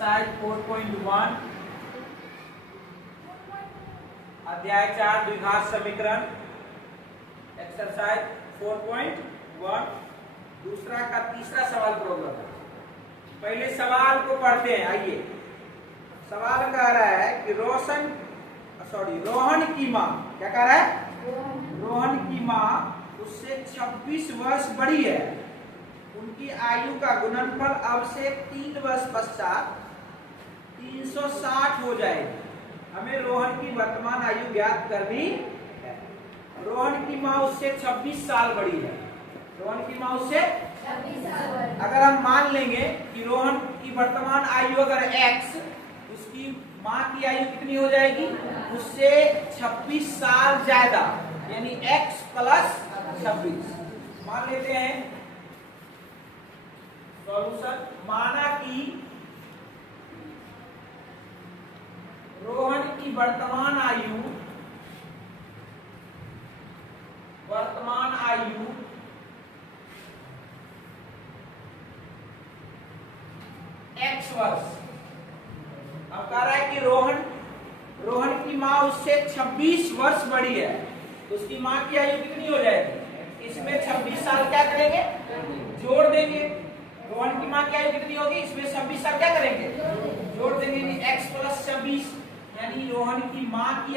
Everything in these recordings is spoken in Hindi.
एक्सरसाइज 4.1 अध्याय 4 द्विघात समीकरण एक्सरसाइज 4.1 दूसरा का तीसरा सवाल प्रॉब्लम है। पहले सवाल को पढ़ते हैं। आइए, सवाल कह रहा है कि रोहन की माँ क्या कह रहा है? रोहन की माँ उससे 26 वर्ष बड़ी है। उनकी आयु का गुणनफल अब से 3 वर्ष पश्चात 360 हो जाएगी। हमें रोहन की वर्तमान आयु ज्ञात करनी है। रोहन की माँ उससे 26 साल बड़ी है। रोहन की माँ उससे 26 साल। अगर हम मान लेंगे कि रोहन की वर्तमान आयु अगर x, उसकी माँ की आयु कितनी हो जाएगी? उससे 26 साल ज्यादा, यानी x प्लस 26। मान लेते हैं सॉल्यूशन। माना कि रोहन की वर्तमान आयु x वर्ष। अब कह रहा है कि रोहन की माँ उससे 26 वर्ष बड़ी है, तो उसकी माँ की आयु कितनी हो जाएगी? इसमें 26 साल क्या करेंगे? जोड़ देंगे। रोहन की माँ की आयु कितनी होगी? इसमें 26 साल क्या करेंगे? जोड़ देंगे। x प्लस 26, यानी रोहन की माँ की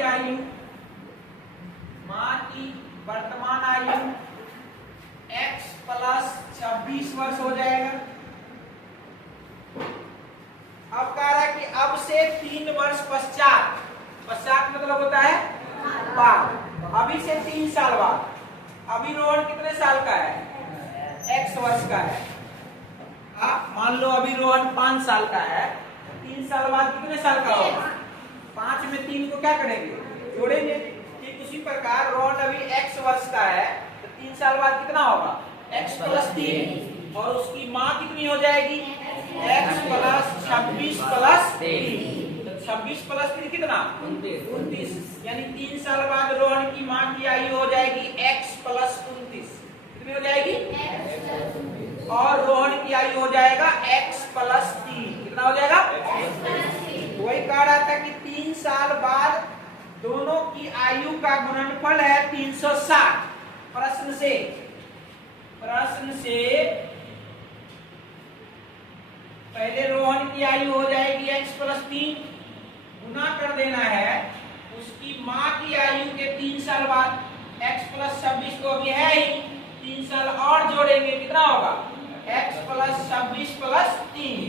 वर्तमान आयु x प्लस 26 वर्ष हो जाएगा। अब कह रहा है कि अब से 3 वर्ष पश्चात मतलब होता है बाद, अभी से 3 साल बाद। अभी रोहन कितने साल का है? x वर्ष का है। आप मान लो अभी रोहन 5 साल का है, 3 साल बाद कितने साल का होगा? 5 में 3 को क्या करेंगे? जोड़ेंगे। ठीक उसी प्रकार रोहन अभी x वर्ष का है, तो 3 साल बाद कितना होगा? x प्लस 3, और उसकी माँ कितनी हो जाएगी? x plus 26 plus 3। 26 प्लस 3 कितना? 29। यानी 3 साल बाद रोहन की माँ की आयु हो जाएगी x प्लस 29। कितनी हो जाएगी? और रोहन की आयु हो जाएगा x प्लस 3। कितना हो जाएगा? वही कह रहा था कि 3 साल बाद दोनों की आयु का गुणनफल है 360। प्रश्न से पहले रोहन की आयु हो जाएगी x प्लस 3, गुना कर देना है उसकी माँ की आयु के 3 साल बाद। x प्लस 26 तो अभी है ही, 3 साल और जोड़ेंगे, कितना होगा? x plus 26 plus 3।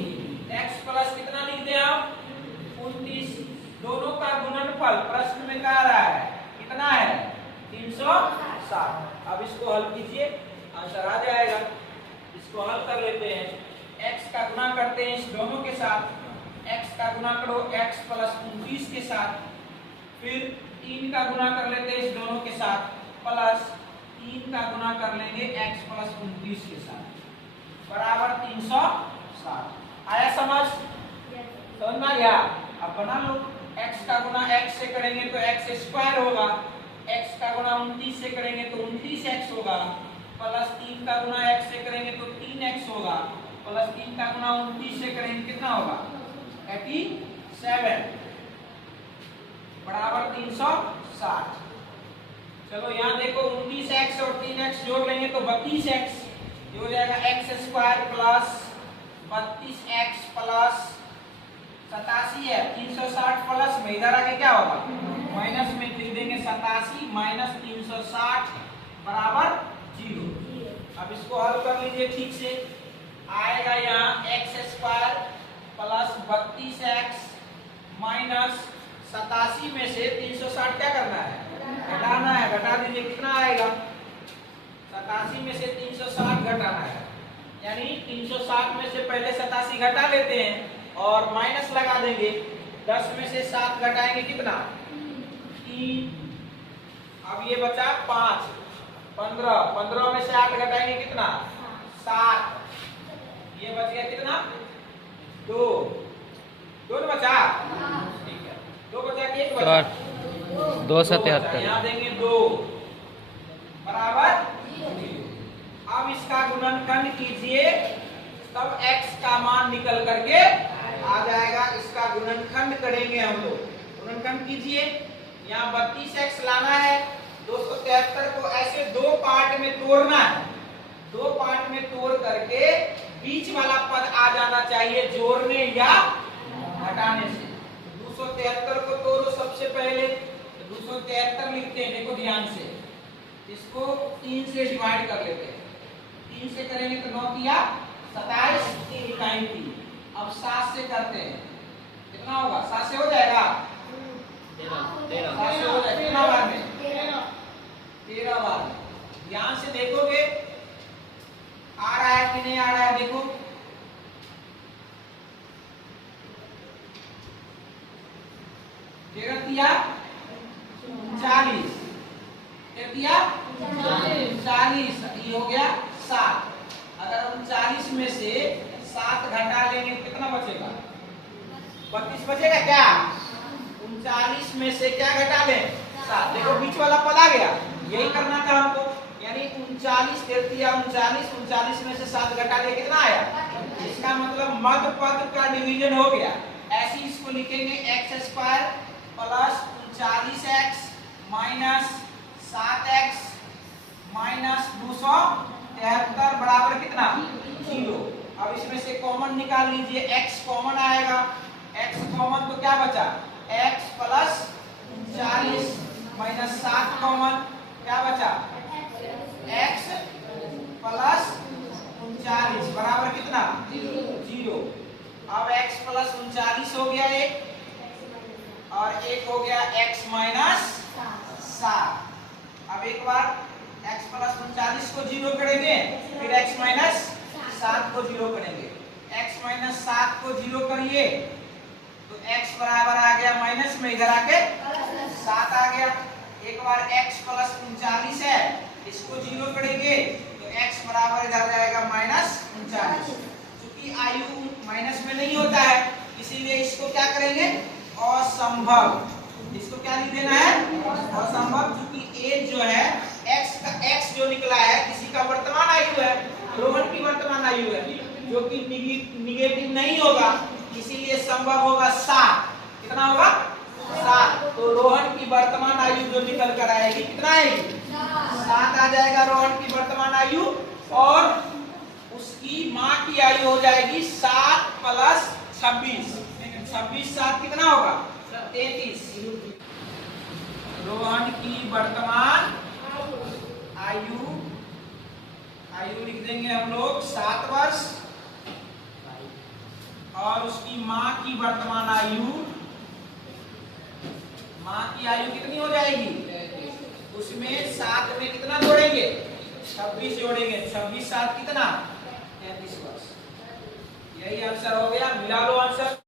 x plus कितना लिख दें आप? 29। दोनों का गुणनफल प्रश्न में कह रहा है कितना है? 360। अब इसको हल कीजिए, आंसर आ जाएगा। इसको हल कर लेते हैं। x का गुना करते हैं इस दोनों के साथ। x का गुना करो x प्लस 29 के साथ, फिर 3 का गुना कर लेते हैं इस दोनों के साथ, प्लस 3 का गुना कर लेंगे x प्लस 29 के साथ, बराबर 360। आया समझ? समझ में आया? अब बना लो। x का गुना x से करेंगे तो x स्क्वायर होगा, x का गुना 29 से करेंगे तो 29x होगा, प्लस 3 का गुना x से करेंगे तो 3x होगा, प्लस 3 का गुना 29 से करेंगे कितना होगा? 87, बराबर 360। चलो यहाँ देखो, 29x और 3x जोड़ लेंगे तो 32x। ये हो जाएगा x square plus 32x plus 87 है। 360 प्लस में इधर आके क्या होगा? माइनस में लिख देंगे 87 माइनस 360 बराबर 0। अब इसको हल कर लीजिए ठीक से। आएगा यहाँ x square plus 32x minus 87 में से 360 क्या करना है? घटाना है। घटा दीजिए, कितना आएगा? 87 में से 360 घटाना है, यानी 360 में से पहले 87 घटा लेते हैं और माइनस लगा देंगे। 10 में से 7 घटाएंगे कितना? 3। अब ये बचा 5, 15 में से 8 घटाएंगे कितना? 7। ये बच गया कितना? 2 बचा। ठीक है, 2 बचा के 1 बचा। 277 यहाँ देंगे 2 बराबर 0। अब इसका गुणनखंड कीजिए, तब x का मान निकल करके आ जाएगा ऋणनखंड करेंगे हम लोग। ऋणनखंड कीजिए, यहाँ 32x लाना है, 273 को ऐसे दो पार्ट में तोड़ना है, दो पार्ट में तोड़ करके बीच वाला पद आ जाना चाहिए जोड़ने या घटाने से। 273 को तोड़ो सबसे पहले, 273 लिखते हैं, देखो ध्यान से, इसको 3 से डिवाइड कर लेते हैं, 3 से करेंगे तो 9 किया 27, 3 इकाई 3। अब 7 से करते हैं, कितना होगा? 7 से हो जाएगा, 7 से हो जाएगा, कितना बार में? 13 बार में। ध्यान से देखोगे आ रहा है कि नहीं आ रहा है, देखो 13 दिया 40, 40, ये हो गया 7। अगर 39 में से 7 घटा लेंगे कितना बचेगा? 32 बचेगा क्या? 39 में से क्या घटा लें? 7। देखो बीच वाला पद आ गया, यही करना था हमको, यानी 39 39 में से 7 घटा ले कितना आया? इसका मतलब मध्य पद का डिवीजन हो गया। ऐसे इसको लिखेंगे x² plus 39x minus 7x minus 273 बराबर कितना? 0। अब इसमें से कॉमन निकाल लीजिए, x कॉमन आएगा, x कॉमन तो क्या बचा? x प्लस 40 माइनस 7 कॉमन, क्या बचा? x प्लस 39 बराबर कितना? 0। अब x प्लस 39 हो गया एक, और एक हो गया x माइनस 7। अब एक बार x प्लस 39 को 0 करेंगे, फिर x माइनस 7 को 0 करेंगे। x माइनस 7 को 0 करिए तो x बराबर आ गया माइनस में, इधर आके 7 आ गया। एक बार x प्लस 39 है, इसको 0 करेंगे तो x बराबर इधर जाएगा माइनस 39। क्योंकि आयु माइनस में नहीं होता है, इसीलिए इसको क्या करेंगे? असंभव। इसको क्या लिख देना है? असंभव। क्योंकि एज जो है x का, x जो निकला है किसी का वर्तमान आयु है, रोहन की वर्तमान आयु है, जो कि निगेटिव नहीं होगा, इसीलिए संभव होगा 7। कितना होगा? 7। तो रोहन की वर्तमान आयु जो निकल कर आएगी कितना आएगी? 7 आ जाएगा रोहन की वर्तमान आयु, और उसकी माँ की आयु हो जाएगी 7 प्लस 26। 26 7 कितना होगा? 33। रोहन की वर्तमान आयु लिख देंगे हम लोग 7 वर्ष, और उसकी माँ की वर्तमान आयु, माँ की आयु कितनी हो जाएगी? उसमें 7 में कितना जोड़ेंगे? 26 जोड़ेंगे, 26 7 कितना? 33 वर्ष। यही आंसर हो गया। मिला लो